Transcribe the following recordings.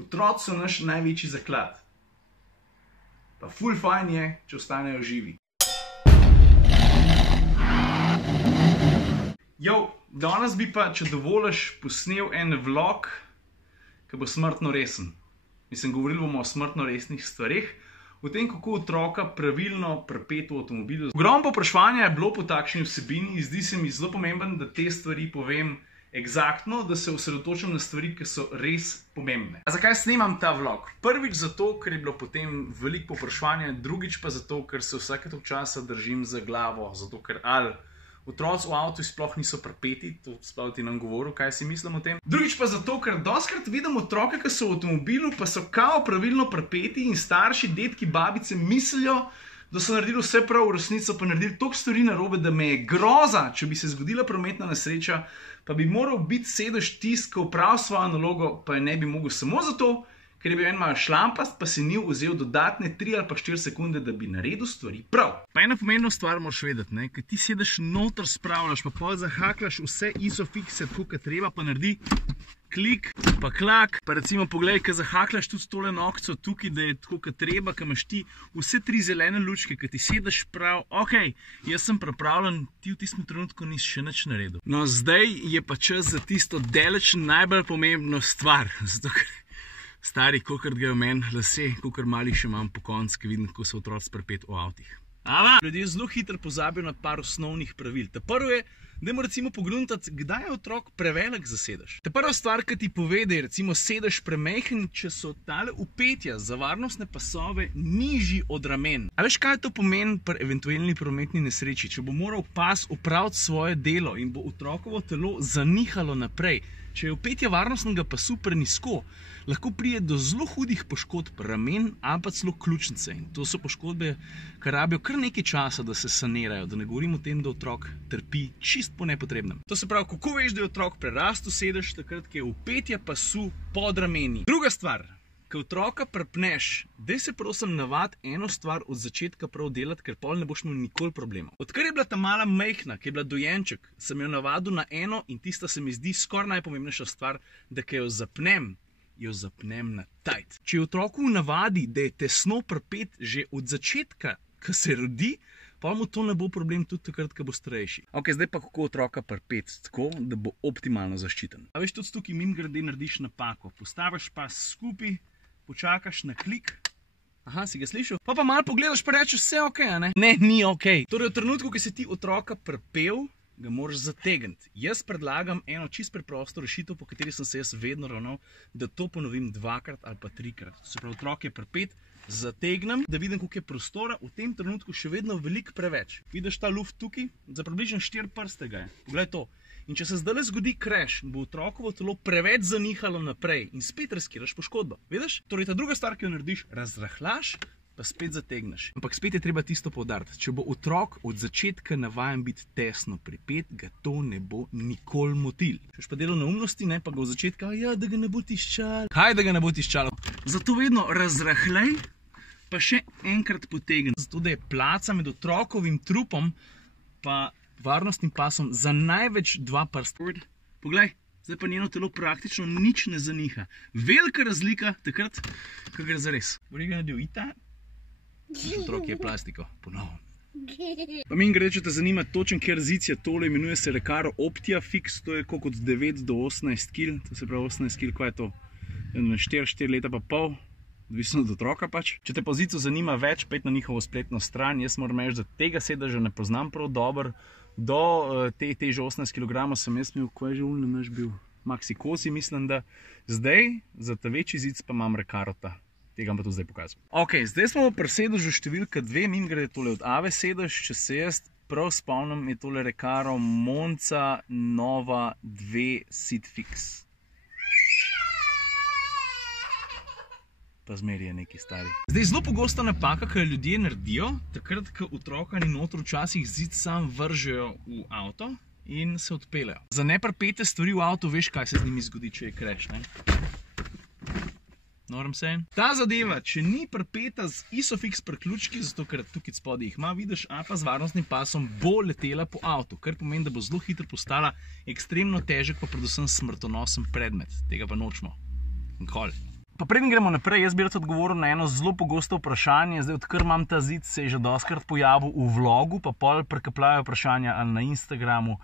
Otroci so naš največji zaklad. Pa ful fajn je, če ostanejo živi. Danes bi pa, če dovoliš, posnel en vlog, ki bo smrtno resen. Mislim, govorili bomo o smrtno resnih stvareh, o tem, kako otroka pravilno pripeti v avtomobilu. Ogromno povpraševanja je bilo po takšni vsebini in zdi se mi zelo pomembno, da te stvari povem eksaktno, da se osredotočim na stvari, ki so res pomembne. A zakaj snemam ta vlog? Prvič zato, ker je bilo potem veliko povpraševanja, drugič pa zato, ker se vsake toliko časa držim za glavo, zato ker ali otroci v avtu sploh niso pripeti, to sploh ti nam govoril, kaj si mislim o tem. Drugič pa zato, ker dostikrat vidim otroke, ki so v avtomobilu, pa so kao pravilno pripeti in starši, dedki, babice mislijo, da so naredili vse prav, v resnici pa naredili toliko stvari narobe, da me je groza, če bi se zgodila prometna nesreča, pa bi moral biti sedež tisti, ki opravi svojo nalogo, pa je ne bi mogel samo zato, ker je bil en malo šlampast, pa si ni vzel dodatne 3 ali pa 4 sekunde, da bi naredil stvari prav. Pa ena pomembna stvar moraš vedeti, ker ti sedež noter spravljaš, pa pol zahaklaš vse isofikse, tako kot treba, pa naredi klik, pa klak, pa recimo poglej, ko zahaklaš tudi tole nokco tukaj, da je tako kot treba, ko imaš ti vse 3 zelene lučke, ko ti sedaš prav, ok, jaz sem pripravljen, ti v tistem trenutku nisi še nič naredil. No, zdaj je pa čas za tisto daleč najbolj pomembno stvar, zato ker stari, kolikor ga je v meni lase, kolikor malih še imam po koncu, ko vidim, kako so otroci pripeti v avtih. Ljudje zelo hitro pozabijo na par osnovnih pravil. Ta prvo je, dajmo recimo pogruntati, kdaj je otrok prevelik za sedež. Ta prva stvar, ki ti pove, da je recimo sedež premajhen, če so tale upetja za varnostne pasove nižji od ramen. A veš, kaj to pomeni pri eventualni prometni nesreči? Če bo moral pas opraviti svoje delo in bo otrokovo telo zanihalo naprej, če je upetje varnostnega pasu prenizko, lahko pride do zelo hudih poškodb ramen ali pa celo ključnice. In to so poškodbe, ki rabijo kar nekaj časa, da se sanirajo, da ne govorim o tem, da otrok trpi čist po nepotrebnem. To se pravi, kako veš, da je otrok prerastel sedež, takrat, ko je upetje pasu pod rameni. Druga stvar, ko otroka pripneš, daj se prosim navadi eno stvar od začetka prav delati, ker pol ne boš imel nikoli problemov. Odkar je bila ta mala majhna, ki je bila dojenček, sem jo navadil na eno in tista se mi zdi skoraj najpomembnejša stvar, da ko jo zapnem na tajt. Če je otroku v navadi, da je tesno pripet že od začetka, ko se rodi, pa mu to ne bo problem tudi takrat, ko bo starejši. Ok, zdaj pa kako otroka pripeti tako, da bo optimalno zaščiten. A veš, tudi tukaj mimogrede narediš napako. Postaviš pas skupaj, počakaš na klik. Aha, si ga slišal? Pa malo pogledaš, pa rečeš, vse ok, a ne? Ne, ni ok. Torej, v trenutku, ko si ti otroka pripel, ga moraš zategniti. Jaz predlagam eno čisto preprosto rešitev, po kateri sem se jaz vedno ravnal, da to ponovim 2krat ali pa 3krat. Se pravi, otrok je pripet, zategnem, da vidim, koliko je prostora, v tem trenutku še vedno veliko preveč. Vidiš ta luft tukaj? Za približno 4 prste ga je. Poglej to. In če se zdaj zgodi crash, bo otrokovo telo preveč zanihalo naprej in spet riskiraš poškodbo. Vidiš? Torej, ta druga stvar, ki jo narediš, razrahlaš, pa spet zategneš. Ampak spet je treba tisto poudariti. Če bo otrok od začetka navajen biti tesno pripet, ga to ne bo nikoli motil. Če boš pa delal neumnosti, ne, pa ga od začetka, ja, da ga ne bo tiščalo. Kaj, da ga ne bo tiščalo? Zato vedno razrahlej, pa še enkrat potegni. Zato, da je placa med otrokovim trupom pa varnostnim pasom za največ 2 prsta. Poglej, zdaj pa njeno telo praktično nič ne zaniha. Velika razlika takrat, ko gre za res. What are you gonna do, eat that? Otrok je plastiko, ponovno. Pa mi gre, če te zanima točen kjer zic je, tole imenuje se Recaro Optia Fix, to je koliko od 9 do 18 kg, to se pravi 18 kg, kaj je to? 4 leta pa pol, odvisno od otroka pač. Če te po zicu zanima več, pet na njihovo spletno stran, jaz moram reči, da tega sedeža ne poznam prav dobro. Do teže 18 kg sem jaz imel, ko je že ulne naš bil, Maxi Kosi, mislim, da zdaj za ta večji zic pa imam Recarota. Tega pa to zdaj pokazal. Ok, zdaj smo pri sedežu številka 2, mim gre tole od Ave sedež, če se jaz prav spomnim, je tole Recaro Monza Nova 2 Sitfix. Pa zmeri je neki stari. Zdaj zelo pogosta napaka, ki jo ljudje naredijo, takrat, ko otroka ni noter, včasih zid sam vržejo v avto in se odpeljejo. Za nepripete stvari v avtu veš, kaj se z njimi zgodi, če je crash, ne? Ta zadeva, če ni pripeta z isofix priključki, zato ker tukaj spodaj jih ima, vidiš, a pa z varnostnim pasom bo letela po avtu, kar pomeni, da bo zelo hitro postala ekstremno težek, pa predvsem smrtonosen predmet. Tega pa nočemo. Nikoli. Pa preden gremo naprej, jaz bi rad odgovoril na eno zelo pogosto vprašanje. Zdaj, odkar imam ta zid, se je že dostikrat pojavil v vlogu, pa pol prekapljajo vprašanja ali na Instagramu,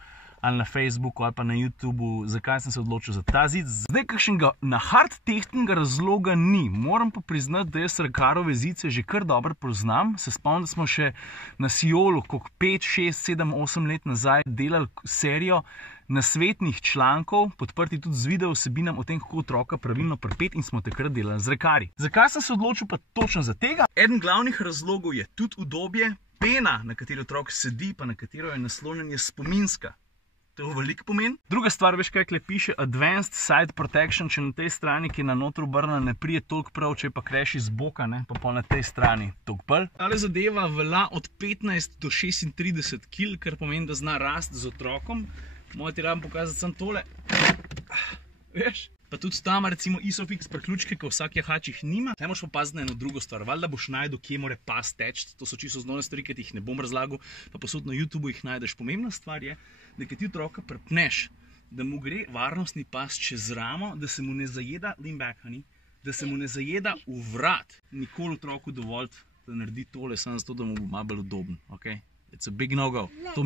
ali na Facebooku, ali pa na YouTubu, zakaj sem se odločil za ta zid. Zdaj, kakšnega na hard tehtnega razloga ni. Moram pa priznati, da jaz Rakarove zice že kar dobro poznam. Se spomnim, da smo še na Siolu, koliko 5, 6, 7, 8 let nazaj delali serijo nasvetnih člankov, podprti tudi z video vsebinam o tem, kako otroka pravilno pripeti, in smo takrat delali z Rakarji. Zakaj sem se odločil pa točno za tega? Eden glavnih razlogov je tudi udobje. Pena, na kateri otrok sedi, pa na katero je naslonjen, je spominska. To veliko pomeni. Druga stvar, veš kaj piše? Advanced Side Protection, če na tej strani, ki je na notru obrnjena, ne prije toliko prav, če pa kreši z boka, ne, pa na tej strani toliko bolj. Tale zadeva velja od 15 do 36 kg, kar pomeni, da zna rasti z otrokom. Moja ti rabim pokazati sem tole. Veš? Pa tudi tam, recimo, Isofix priključke, ko vsak jahač jih nima. Zdaj moraš pa paziti na eno drugo stvar. Valjda boš najdel, kje mora pas teči. To so čisto osnovne stvari, ki ti jih ne bom razlagal, pa posod na YouTubu jih najdeš. Pomembna stvar je, da kad ti otroka pripneš, da mu gre varnostni pas čez ramo, da se mu ne zajeda, lean back, honey, da se mu ne zajeda v vrat. Nikoli otroku dovoliti, da naredi tole, samo zato, da mu bo malo bolj udoben. Okay? It's a big no-go. To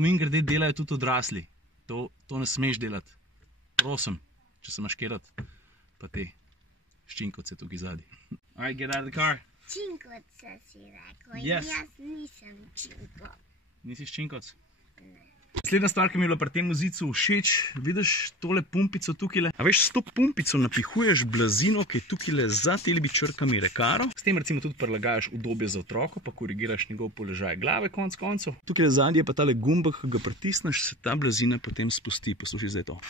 mimogrede delajo tudi odrasli. To ne smeš delati. Prosim, če se imaš kerat, pa te ščinkovce tukaj zadnji. Alright, get out of the car. Ščinkovce si rekel, Yes. Jaz nisem ščinkov. Nisi ščinkovc? Naslednja stvar, ki mi je bila pri tem zicu všeč, vidiš tole pumpico tukajle. A veš, s to pumpico napihuješ blazino, ki je tukajle za telbi črkami Recaro. S tem recimo tudi prilagajaš udobje za otroko, pa korigiraš njegov položaj glave konec koncev. Tukajle zadnje je pa tale gumbek, ki ga pritisneš, se ta blazina potem spusti. Poslušaj zdaj to.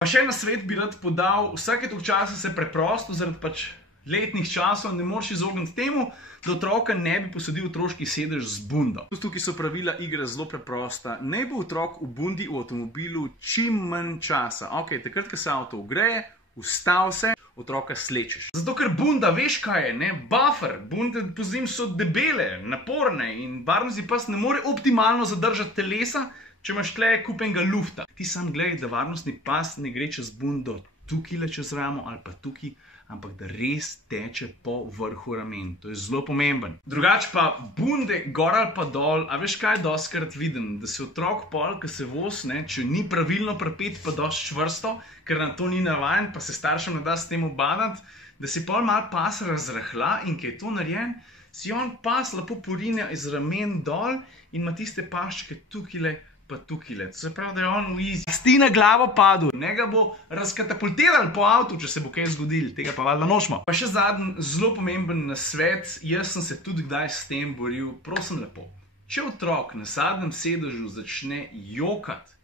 Pa še na svet bi rad podal, vsake toliko časa se preprosto, zaradi pač letnih časov, ne moreš izogniti temu, da otroka ne bi posadil otroški sedež z bundo. Tukaj so pravila igre zelo preprosta. Naj bo otrok v bundi v avtomobilu čim manj časa. Ok, takrat, ko se avto ogreje, ustav se, otroka slečeš. Zato, ker bunda, veš kaj je, ne? Buffer. Bunde pozim so debele, naporne in varnostni pas ne more optimalno zadržati telesa, če imaš tle kupenega lufta. Ti sam gledaj, da varnostni pas ne gre čez bundo tukaj čez ramo ali pa tukaj, ampak da res teče po vrhu ramen. To je zelo pomemben. Drugače pa bunde gor ali pa dol, a veš kaj dostikrat vidim? Da se otrok pol, ki se voz, ne, če ni pravilno pripet, pa dosti čvrsto, ker na to ni navajen, pa se staršem ne da s tem obadati, da si pol malo pas razrahla in ki je to narejen, si on pas lepo porine iz ramen dol in ima tiste paščke tukajle pa tukajle. To se pravi, da je on v easy. Sti na glavo padel, ne ga bo razkatapultiral po avtu, če se bo kaj zgodil, tega pa valjda nočemo. Pa še zadnji, zelo pomemben nasvet, jaz sem se tudi kdaj s tem boril, prosim lepo. Če otrok na zadnjem sedežu začne jokati,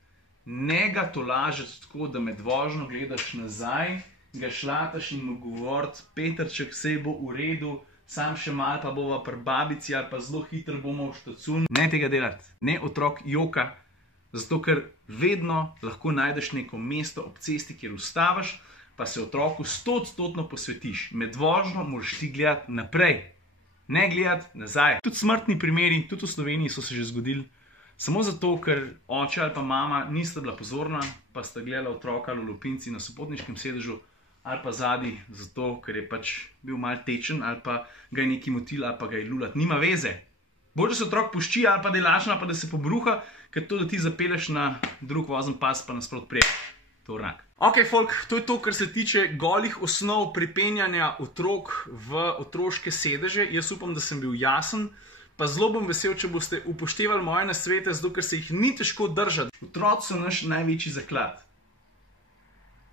ne ga tolažiti tako, da med vožnjo gledaš nazaj, ga šlataš in mu govoriti, Petrček, sej bo v redu, sam še malo pa bova pri babici ali pa zelo hitro bomo v štacun. Ne tega delati, ne otrok joka, zato ker vedno lahko najdeš neko mesto ob cesti, kjer ustaviš, pa se otroku 100% posvetiš. Med vožnjo moraš ti gledati naprej, ne gledati nazaj. Tudi smrtni primeri, tudi v Sloveniji so se že zgodili, samo zato, ker oče ali pa mama nista bila pozorna, pa sta gledala otroka ali v lupinci na sopotniškem sedežu, ali pa zadnji, zato ker je pač bil mal tečen, ali pa ga je neki motil, ali pa ga je lulat. Nima veze. Bolj, da se otrok pušči, ali pa da je lačen, ali pa da se pobruha, ker to, da ti zapeleš na drug vozen pas, pa nasprot prije. To rak. Ok, folk, to je to, kar se tiče golih osnov pripenjanja otrok v otroške sedeže. Jaz upam, da sem bil jasen, pa zelo bom vesel, če boste upoštevali moje nasvete, zato ker se jih ni težko držati. Otroci so naš največji zaklad.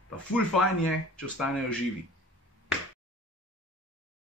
Pa ful fajn je, če ostanejo živi.